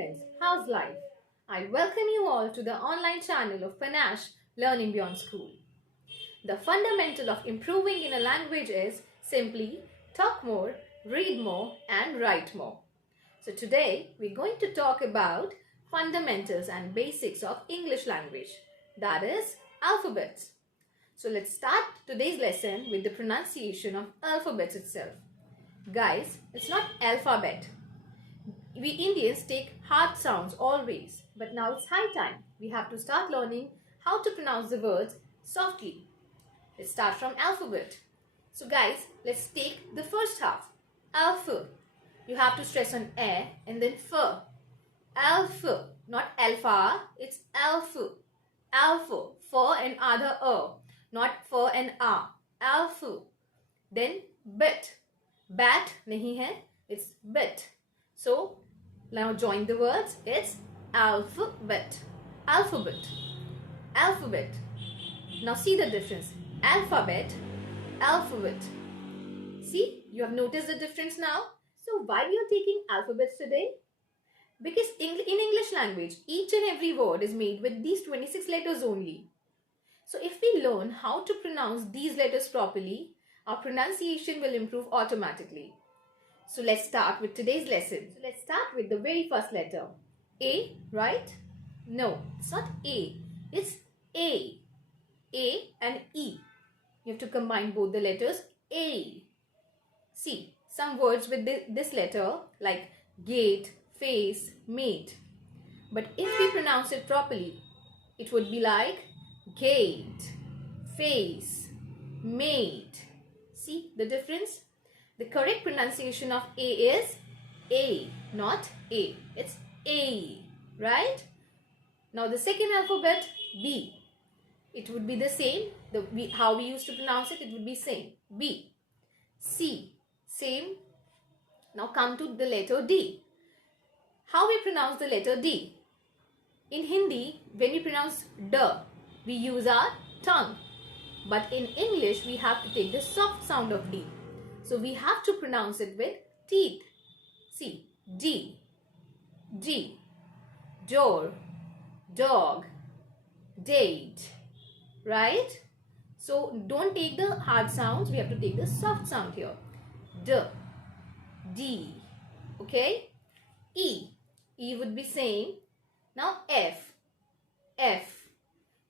friends, how's life? I welcome you all to the online channel of Panache Learning Beyond School. The fundamental of improving in a language is simply talk more, read more and write more. So today we're going to talk about fundamentals and basics of English language, that is alphabets. So let's start today's lesson with the pronunciation of alphabets itself. Guys, it's not alphabet. We Indians take hard sounds always, but now it's high time. We have to start learning how to pronounce the words softly. Let's start from alphabet. So guys, let's take the first half. Alpha. You have to stress on a and then f. Alpha, not alpha, it's alpha. Alpha, for and other not for and a. Alpha. Then bit. Bat nahi hai, it's bit. So now join the words. It's alphabet. Alphabet. Alphabet. Now see the difference. Alphabet. Alphabet. See, you have noticed the difference now. So why we are taking alphabets today? Because in English language, each and every word is made with these 26 letters only. So if we learn how to pronounce these letters properly, our pronunciation will improve automatically. So let's start with today's lesson. So let's start with the very first letter. A, right? No, it's not A. It's A. A and E. You have to combine both the letters. A. See, some words with this letter like gate, face, mate. But if we pronounce it properly, it would be like gate, face, mate. See the difference? The correct pronunciation of A is A, not A. It's A, right? Now the second alphabet, B. It would be the same. How we used to pronounce it, it would be same. B. C, same. Now come to the letter D. How we pronounce the letter D? In Hindi, when we pronounce D, we use our tongue. But in English, we have to take the soft sound of D. So we have to pronounce it with teeth. See, D, D, door, dog, date, right? So don't take the hard sounds, we have to take the soft sound here. D, D, okay? E, E would be same. Now F, F.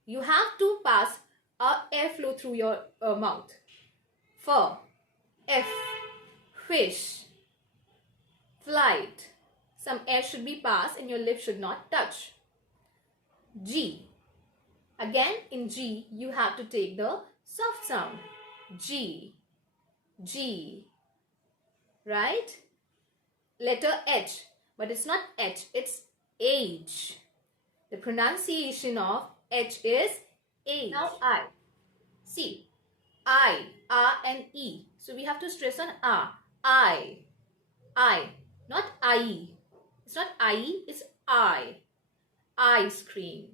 You have to pass a airflow through your mouth. Fur, F, fish, flight. Some air should be passed and your lips should not touch. G. Again in G you have to take the soft sound. G, G, right? Letter H, but it's not H, it's H. The pronunciation of H is H. Now I. See, I, A and E. So we have to stress on A. I, not I. It's not I, it's I. Ice cream,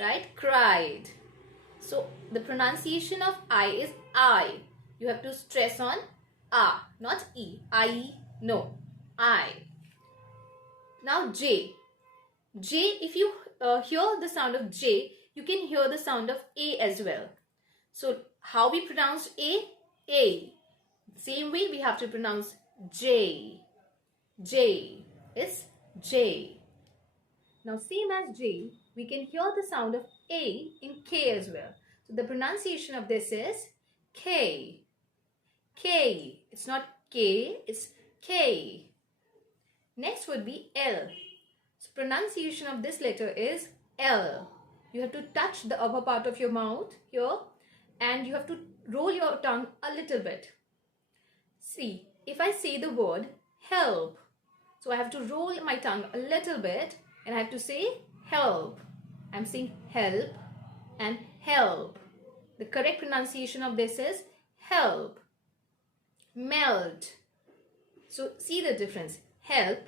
right? Cried. So the pronunciation of I is I. You have to stress on A, not E. I, no. I. Now J. J, if you hear the sound of J, you can hear the sound of A as well. So how we pronounce A? A. Same way we have to pronounce J. J. It's J. Now same as J, we can hear the sound of A in K as well. So the pronunciation of this is K. K. It's not K, it's K. Next would be L. So pronunciation of this letter is L. You have to touch the upper part of your mouth here and you have to roll your tongue a little bit. See, if I say the word help, so I have to roll my tongue a little bit and I have to say help. I'm saying help and help. The correct pronunciation of this is help. Melt. So see the difference. Help,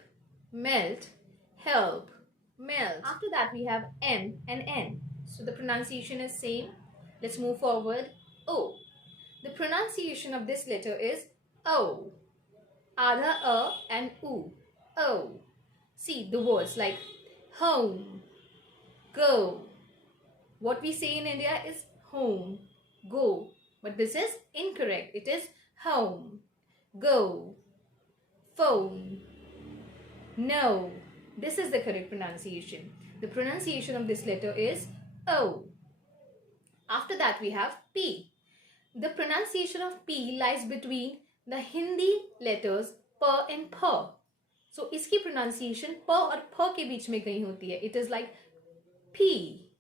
melt, help, melt. After that we have N and N. So the pronunciation is same. Let's move forward. O. The pronunciation of this letter is O. Adha A and U. O. See the words like home, go. What we say in India is home, go. But this is incorrect. It is home, go, phone, no. This is the correct pronunciation. The pronunciation of this letter is O. After that we have P. The pronunciation of P lies between the Hindi letters per and per. So इसकी pronunciation per और per के बीच में कहीं होती है. It is like P.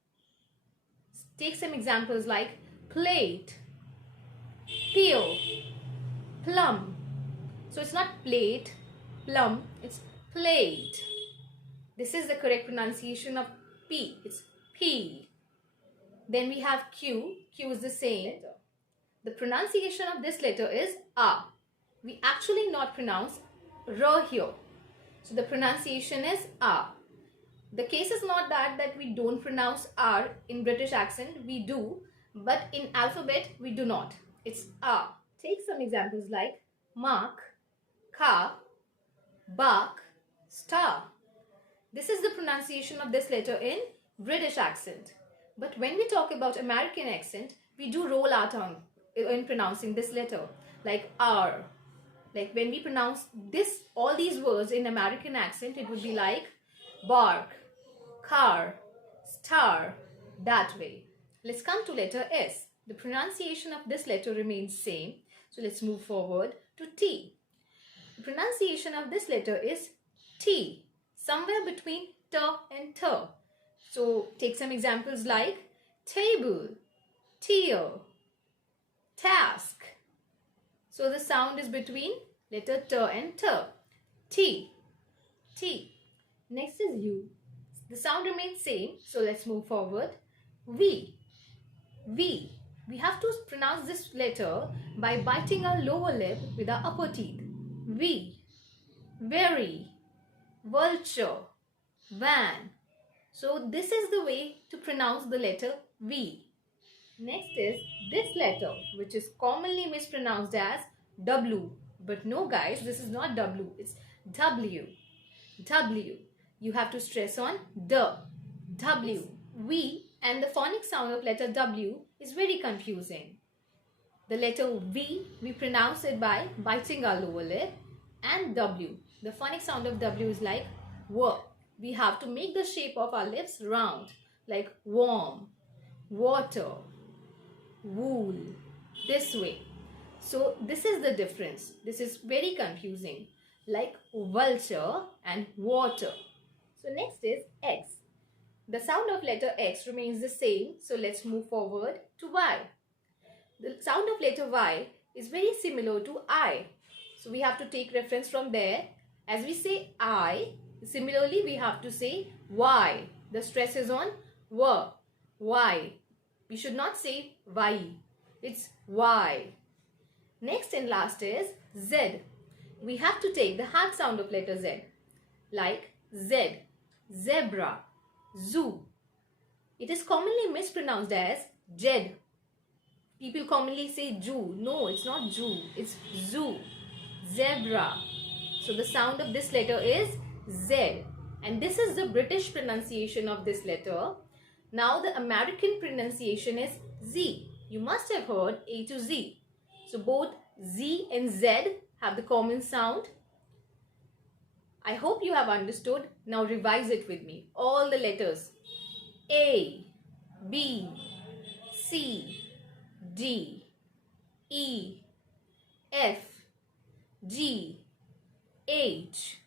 Take some examples like plate, pear, plum. So it's not plate, plum, it's plate. This is the correct pronunciation of P. It's P. Then we have Q. Q is the same. The pronunciation of this letter is A. We actually not pronounce R here. So the pronunciation is A. The case is not that we don't pronounce R in British accent. We do. But in alphabet, we do not. It's A. Take some examples like mark, car, bark, star. This is the pronunciation of this letter in British accent. But when we talk about American accent, we do roll our tongue in pronouncing this letter, like R. Like when we pronounce this, all these words in American accent, it would be like bark, car, star, that way. Let's come to letter S. The pronunciation of this letter remains same. So let's move forward to T. The pronunciation of this letter is T, somewhere between T and T. So take some examples like table, tear, task. So the sound is between letter T and T. T, T. Next is U. The sound remains same. So let's move forward. V, V. We have to pronounce this letter by biting our lower lip with our upper teeth. V, very, vulture, van. So this is the way to pronounce the letter V. Next is this letter, which is commonly mispronounced as W. But no guys, this is not W, it's W. W. You have to stress on D. W. V and the phonic sound of letter W is very confusing. The letter V, we pronounce it by biting our lower lip, and W. The phonic sound of W is like W. We have to make the shape of our lips round, like warm, water, wool, this way. So this is the difference. This is very confusing, like vulture and water. So next is X. The sound of letter X remains the same. So let's move forward to Y. The sound of letter Y is very similar to I. So we have to take reference from there. As we say I, similarly we have to say Y. The stress is on W. Y. We should not say Y. It's Y. Next and last is Z. We have to take the hard sound of letter Z. Like Z, zebra, zoo. It is commonly mispronounced as Jed. People commonly say Jew. No, it's not Jew. It's zoo, zebra. So the sound of this letter is Z. And this is the British pronunciation of this letter. Now the American pronunciation is Z. You must have heard A to Z. So both Z and Z have the common sound. I hope you have understood. Now revise it with me. All the letters. A, B, C, D, E, F, G, H,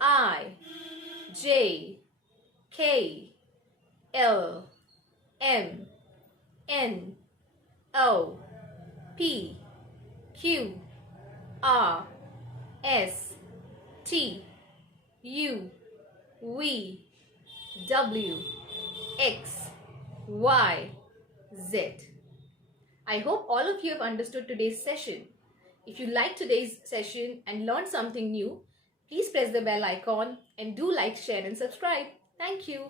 I, J, K, L, M, N, O, P, Q, R, S, T, U, V, W, X, Y, Z. I hope all of you have understood today's session. If you liked today's session and learned something new, please press the bell icon and do like, share and subscribe. Thank you.